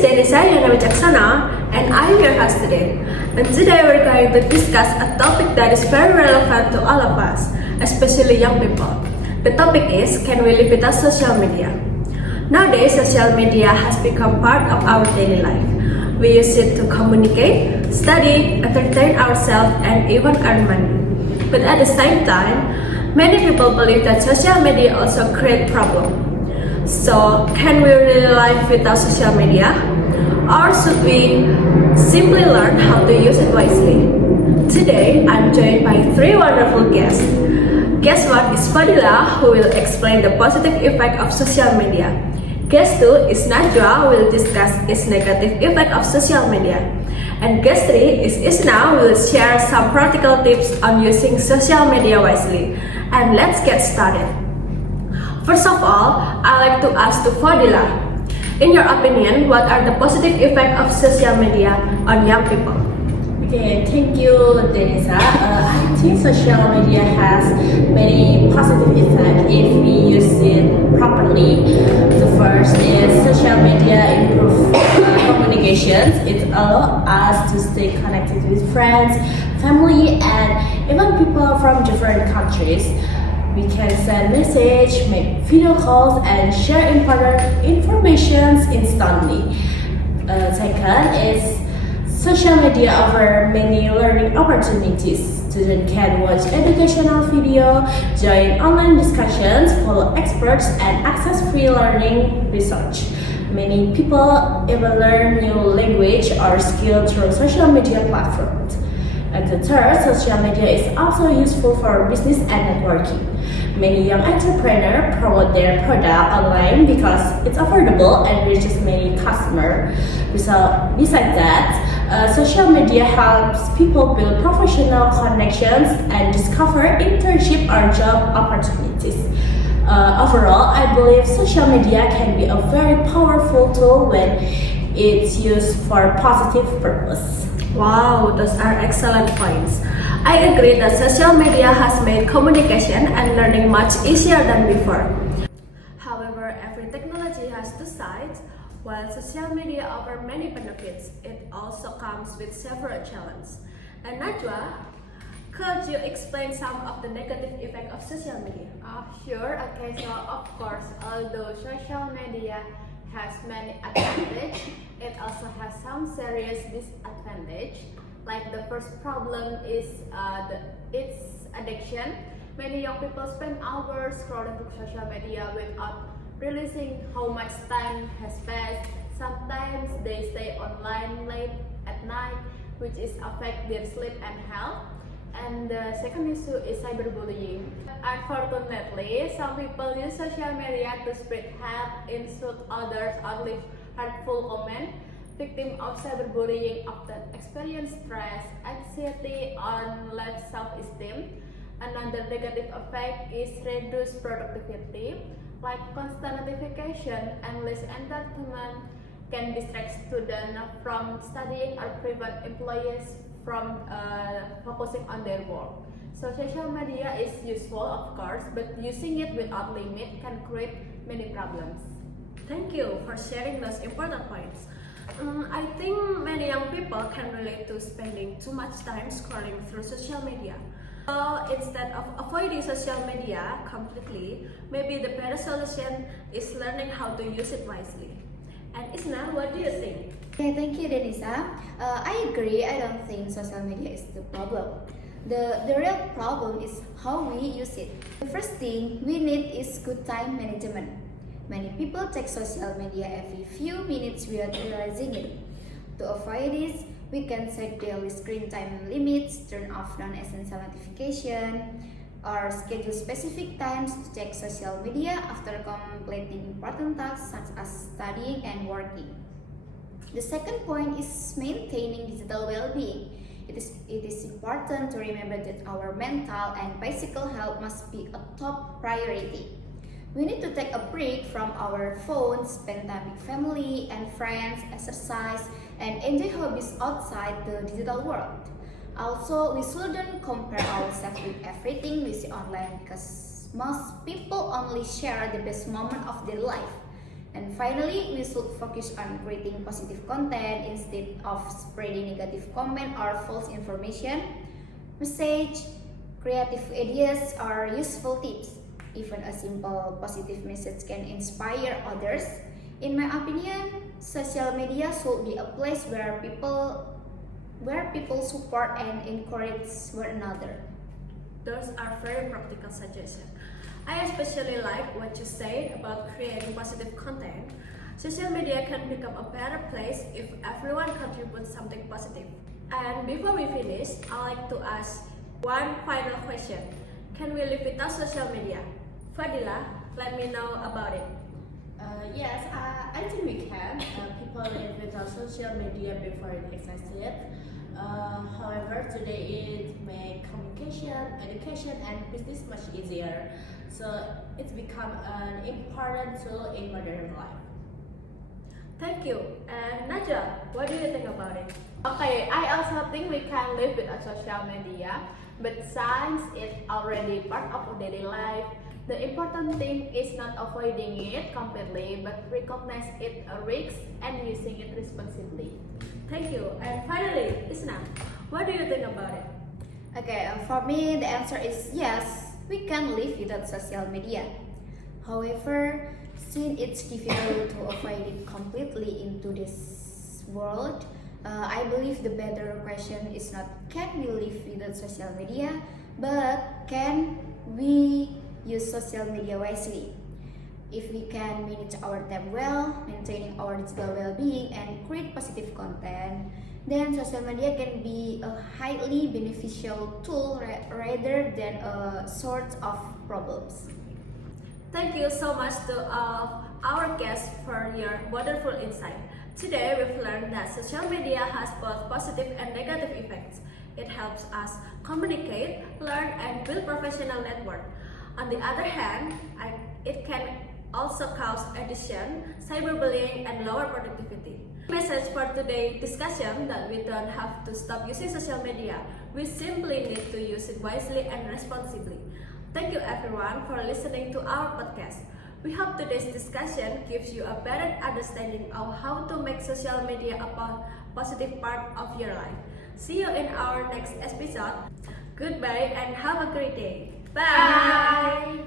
Denisa Yana Wicaksana, and I'm your host today. And today we're going to discuss a topic that is very relevant to all of us, especially young people. The topic is, can we live without social media? Nowadays, social media has become part of our daily life. We use it to communicate, study, entertain ourselves, and even earn money. But at the same time, many people believe that social media also create problems. So, can we really live without social media? Or should we simply learn how to use it wisely? Today, I'm joined by three wonderful guests. Guest one is Fadila, who will explain the positive effect of social media. Guest two is Najwa, who will discuss its negative effect of social media. And guest three is Isna, who will share some practical tips on using social media wisely. And let's get started. First of all, I like to ask to Fadila. In your opinion, what are the positive effects of social media on young people? Okay, thank you, Denisa. I think social media has many positive effects if we use it properly. The first is social media improve communications. It allows us to stay connected with friends, family, and even people from different countries. We can send messages, make video calls, and share important information instantly. Second is social media offer many learning opportunities. Students can watch educational video, join online discussions, follow experts, and access free learning research. Many people even learn new language or skill through social media platforms. And the third, social media is also useful for business and networking. Many young entrepreneurs promote their product online because it's affordable and reaches many customers. Besides that, social media helps people build professional connections and discover internship or job opportunities. Overall, I believe social media can be a very powerful tool when it's used for positive purpose. Wow, those are excellent points. I agree that social media has made communication and learning much easier than before. However, every technology has two sides. While social media offers many benefits, it also comes with several challenges. And Najwa, could you explain some of the negative effects of social media? Sure. Okay, so of course, although social media has many advantages, it also has some serious disadvantage. Like the first problem is its addiction. Many young people spend hours scrolling through social media without realizing how much time has passed. Sometimes they stay online late at night, which is affect their sleep and health. And the second issue is cyberbullying. Unfortunately, some people use social media to spread hate, insult others, or leave hurtful comments. Victims of cyberbullying often experience stress, anxiety, and low self-esteem. Another negative effect is reduced productivity, like constant notification and less entertainment can distract students from studying or prevent employees from focusing on their work. So social media is useful, of course, but using it without limit can create many problems. Thank you for sharing those important points. I think many young people can relate to spending too much time scrolling through social media. So instead of avoiding social media completely, maybe the better solution is learning how to use it wisely. And Isna, what do you think? Okay, thank you, Denisa. I agree. I don't think social media is the problem. The real problem is how we use it. The first thing we need is good time management. Many people check social media every few minutes without realizing it. To avoid this, we can set daily screen time limits, turn off non-essential notification, or schedule specific times to check social media after completing important tasks such as studying and working. The second point is maintaining digital well-being. It is important to remember that our mental and physical health must be a top priority. We need to take a break from our phones, spend time with family and friends, exercise, and enjoy hobbies outside the digital world. Also, we shouldn't compare ourselves with everything we see online because most people only share the best moment of their life. And finally, we should focus on creating positive content instead of spreading negative comment or false information. Message, creative ideas, or useful tips. Even a simple positive message can inspire others. In my opinion, social media should be a place where people support and encourage one another. Those are very practical suggestions. I especially like what you say about creating positive content. Social media can become a better place if everyone contributes something positive. And before we finish, I'd like to ask one final question. Can we live without social media? Fadila, let me know about it. Yes, I think we can. People live without social media before it existed. However, today it makes communication, education, and business much easier. So it's become an important tool in modern life. Thank you. And Najwa, what do you think about it? Okay, I also think we can live without social media, but since it's already part of our daily life, the important thing is not avoiding it completely, but recognize it a risk and using it responsibly. Thank you. And finally, Isna, what do you think about it? Okay, for me, the answer is yes, we can live without social media. However, since it's difficult to avoid it completely in today's world, I believe the better question is not can we live without social media, but can we use social media wisely? If we can manage our time well, maintaining our digital well-being, and create positive content, then social media can be a highly beneficial tool rather than a source of problems. Thank you so much to all our guests for your wonderful insight. Today we've learned that social media has both positive and negative effects. It helps us communicate, learn, and build professional network. On the other hand, it can also cause addiction, cyberbullying, and lower productivity. Message for today's discussion that we don't have to stop using social media. We simply need to use it wisely and responsibly. Thank you everyone for listening to our podcast. We hope today's discussion gives you a better understanding of how to make social media a positive part of your life. See you in our next episode. Goodbye and have a great day. Bye!